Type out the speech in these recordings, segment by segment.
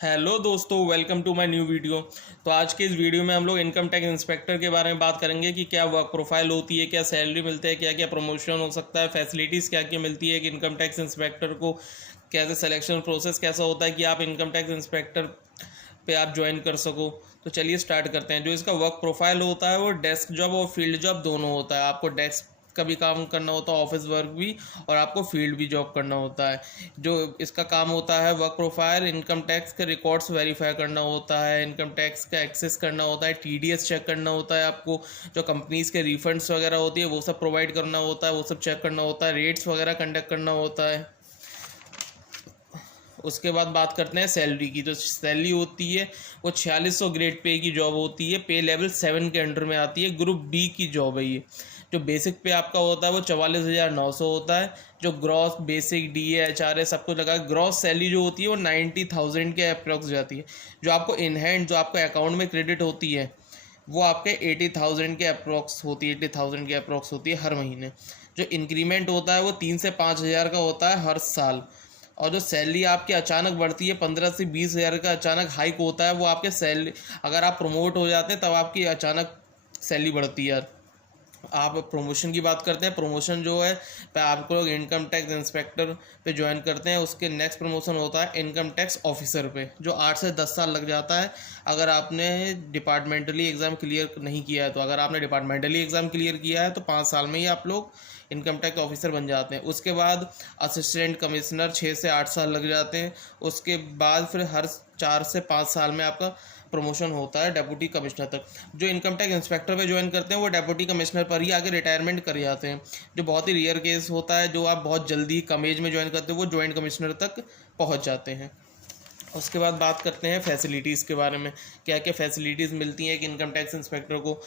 Hello दोस्तों, welcome to my new video. तो आज के इस वीडियो में हम लोग इनकम टैक्स इंस्पेक्टर के बारे में बात करेंगे कि क्या वर्क प्रोफाइल होती है, क्या सैलरी मिलती है, क्या क्या प्रमोशन हो सकता है, फैसिलिटीज़ क्या क्या मिलती है कि इनकम टैक्स इंस्पेक्टर को, कैसे सिलेक्शन प्रोसेस कैसा होता है कि आप इनकम टैक्स इंस्पेक्टर पे आप ज्वाइन कर सको। तो चलिए स्टार्ट करते हैं। जो इसका वर्क प्रोफाइल होता है वो डेस्क जॉब और फील्ड जॉब दोनों होता है। आपको डेस्क का भी काम करना होता है, ऑफिस वर्क भी, और आपको फील्ड भी जॉब करना होता है। जो इसका काम होता है वर्क प्रोफाइल, इनकम टैक्स के रिकॉर्ड्स वेरीफाई करना होता है, इनकम टैक्स का एक्सेस करना होता है, टीडीएस चेक करना होता है, आपको जो कंपनीज़ के रिफंड्स वगैरह होती है वो सब प्रोवाइड करना होता है, वो सब चेक करना होता है, रेट्स वगैरह कंडक्ट करना होता है। उसके बाद बात करते हैं सैलरी की। जो सैलरी होती है वो 4600 ग्रेड पे की जॉब होती है, पे लेवल 7 के अंडर में आती है, ग्रुप बी की जॉब है ये। जो बेसिक पे आपका होता है वो 44,900 होता है। जो gross basic D A H R A सब कुछ लगा ग्रॉस सैलरी जो होती है वो 90,000 के अप्रॉक्स जाती है। जो आपको इन हैंड जो आपको अकाउंट में क्रेडिट होती है वो आपके 80,000 के अप्रॉक्स होती है, 80,000 के अप्रॉक्स होती है हर महीने। जो इंक्रीमेंट होता है वो 3 से 5 हज़ार का होता है हर साल। और जो सैलरी आपकी अचानक बढ़ती है 15 से 20 हज़ार का अचानक हाइक होता है, वो आपके सैलरी, अगर आप प्रमोट हो जाते हैं तब आपकी अचानक सैलरी बढ़ती है। आप प्रमोशन की बात करते हैं, प्रमोशन जो है पे आपको लोग इनकम टैक्स इंस्पेक्टर पे ज्वाइन करते हैं, उसके नेक्स्ट प्रमोशन होता है इनकम टैक्स ऑफिसर पे, जो 8 से 10 साल लग जाता है अगर आपने डिपार्टमेंटली एग्ज़ाम क्लियर नहीं किया है। तो अगर आपने डिपार्टमेंटली एग्ज़ाम क्लियर किया है तो 5 साल में ही आप लोग इनकम टैक्स ऑफिसर बन जाते हैं। उसके बाद असिस्टेंट कमिश्नर 6 से 8 साल लग जाते हैं। उसके बाद फिर हर 4 से 5 साल में आपका प्रमोशन होता है डेप्यूटी कमिश्नर तक। जो इनकम टैक्स इंस्पेक्टर पे ज्वाइन करते हैं वो डेप्यूटी कमिश्नर पर ही आके रिटायरमेंट कर जाते हैं। जो बहुत ही रेयर केस होता है, जो आप बहुत जल्दी कम एज में ज्वाइन करते हो वो ज्वाइंट कमिश्नर तक पहुंच जाते हैं। उसके बाद बात करते हैं फैसिलिटीज़ के बारे में, क्या क्या फैसिलिटीज़ मिलती हैं एक इनकम टैक्स इंस्पेक्टर को।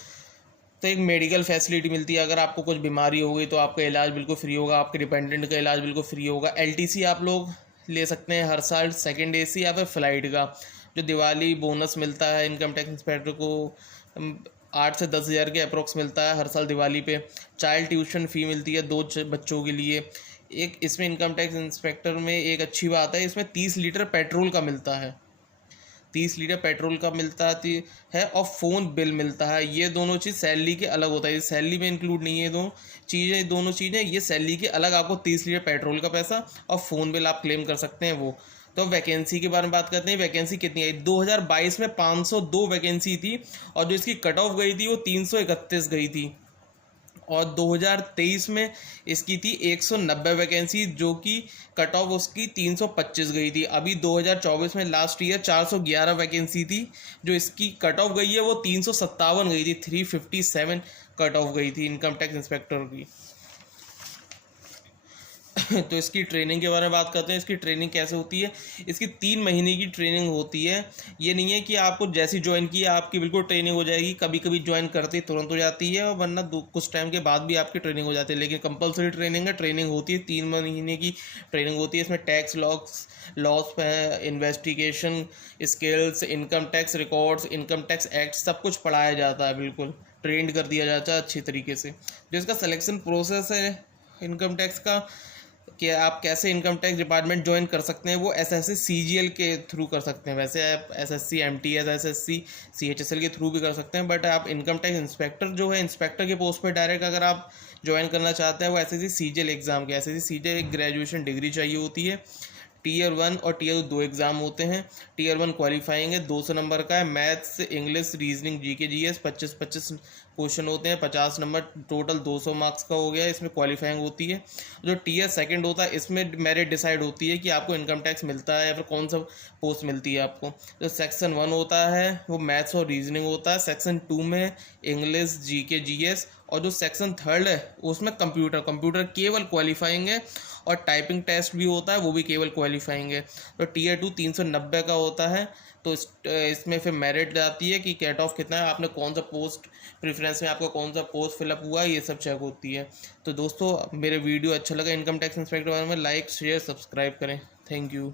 तो एक मेडिकल फैसिलिटी मिलती है, अगर आपको कुछ बीमारी हो गई तो आपका इलाज बिल्कुल फ्री होगा, आपके डिपेंडेंट का इलाज बिल्कुल फ्री होगा। एलटीसी आप लोग ले सकते हैं हर साल, सेकंड एसी या फिर फ्लाइट का। जो दिवाली बोनस मिलता है इनकम टैक्स इंस्पेक्टर को, 8 से 10 हज़ार के अप्रोक्स मिलता है हर साल दिवाली पे। चाइल्ड ट्यूशन फ़ी मिलती है 2 बच्चों के लिए। एक इसमें इनकम टैक्स इंस्पेक्टर में एक अच्छी बात है, इसमें 30 लीटर पेट्रोल का मिलता है, 30 लीटर पेट्रोल का मिलता है और फ़ोन बिल मिलता है। ये दोनों चीज़ सैलरी के अलग होता है, ये सैलरी में इंक्लूड नहीं है। दोनों चीज़ें ये सैलरी के अलग, आपको 30 लीटर पेट्रोल का पैसा और फ़ोन बिल आप क्लेम कर सकते हैं वो। तो वैकेंसी के बारे में बात करते हैं, वैकेंसी कितनी आई। 2022 में 502 वैकेंसी थी और जो इसकी कट ऑफ गई थी वो 331 गई थी। और 2023 में इसकी थी 190 वैकेंसी, जो कि कट ऑफ उसकी 325 गई थी। अभी 2024 में लास्ट ईयर 411 वैकेंसी थी, जो इसकी कट ऑफ गई है वो 357 गई थी, 357 कट ऑफ गई थी इनकम टैक्स इंस्पेक्टर की। तो इसकी ट्रेनिंग के बारे में बात करते हैं। इसकी ट्रेनिंग कैसे होती है। इसकी 3 महीने की ट्रेनिंग होती है। ये नहीं है कि आपको जैसी ज्वाइन की आपकी बिल्कुल ट्रेनिंग हो जाएगी, कभी कभी ज्वाइन करते ही तुरंत हो जाती है और वरना कुछ टाइम के बाद भी आपकी ट्रेनिंग हो जाती है। लेकिन कंपलसरी ट्रेनिंग है, ट्रेनिंग होती है, 3 महीने की ट्रेनिंग होती है। इसमें टैक्स लॉस है, investigation skills, income tax records, income tax act सब कुछ पढ़ाया जाता है, बिल्कुल ट्रेंड कर दिया जाता है अच्छी तरीके से। जो इसका सिलेक्शन प्रोसेस है इनकम टैक्स का, कि आप कैसे इनकम टैक्स डिपार्टमेंट ज्वाइन कर सकते हैं, वो एसएससी सीजीएल के थ्रू कर सकते हैं। वैसे आप एसएससी एमटीएस, एसएससी सीएचएसएल के थ्रू भी कर सकते हैं, बट आप इनकम टैक्स इंस्पेक्टर जो है, इंस्पेक्टर के पोस्ट पर डायरेक्ट अगर आप ज्वाइन करना चाहते हैं वो एसएससी सीजीएल एग्ज़ाम के, एसएससी सीजीएल एक ग्रेजुएशन डिग्री चाहिए होती है। टीयर 1 और टीयर 2 एग्ज़ाम होते हैं। टीयर 1 क्वालिफाइंग है, 200 नंबर का है। Maths, English, reasoning, GK GS 25-25 question होते हैं, 50 नंबर, टोटल 200 मार्क्स का हो गया, इसमें क्वालिफाइंग होती है। जो टीयर 2 होता है इसमें मेरिट डिसाइड होती है कि आपको इनकम टैक्स मिलता है या फिर कौन सा पोस्ट मिलती है आपको। जो सेक्शन 1 होता है वो मैथ्स और रीजनिंग होता है। सेक्शन 2 में इंग्लिश, जीके जीएस, और जो सेक्शन 3 है उसमें कंप्यूटर केवल क्वालिफाइंग है, और टाइपिंग टेस्ट भी होता है वो भी केवल क्वालिफाइंग है। तो टीयर 2 390 का होता है। तो इसमें फिर मेरिट आती है कि कैट ऑफ कितना है, आपने कौन सा पोस्ट प्रेफरेंस में आपका कौन सा पोस्ट फिलअप हुआ, ये सब चेक होती है। तो दोस्तों मेरे वीडियो अच्छा लगा इनकम टैक्स इंस्पेक्टर बारे में, लाइक शेयर सब्सक्राइब करें। Thank you.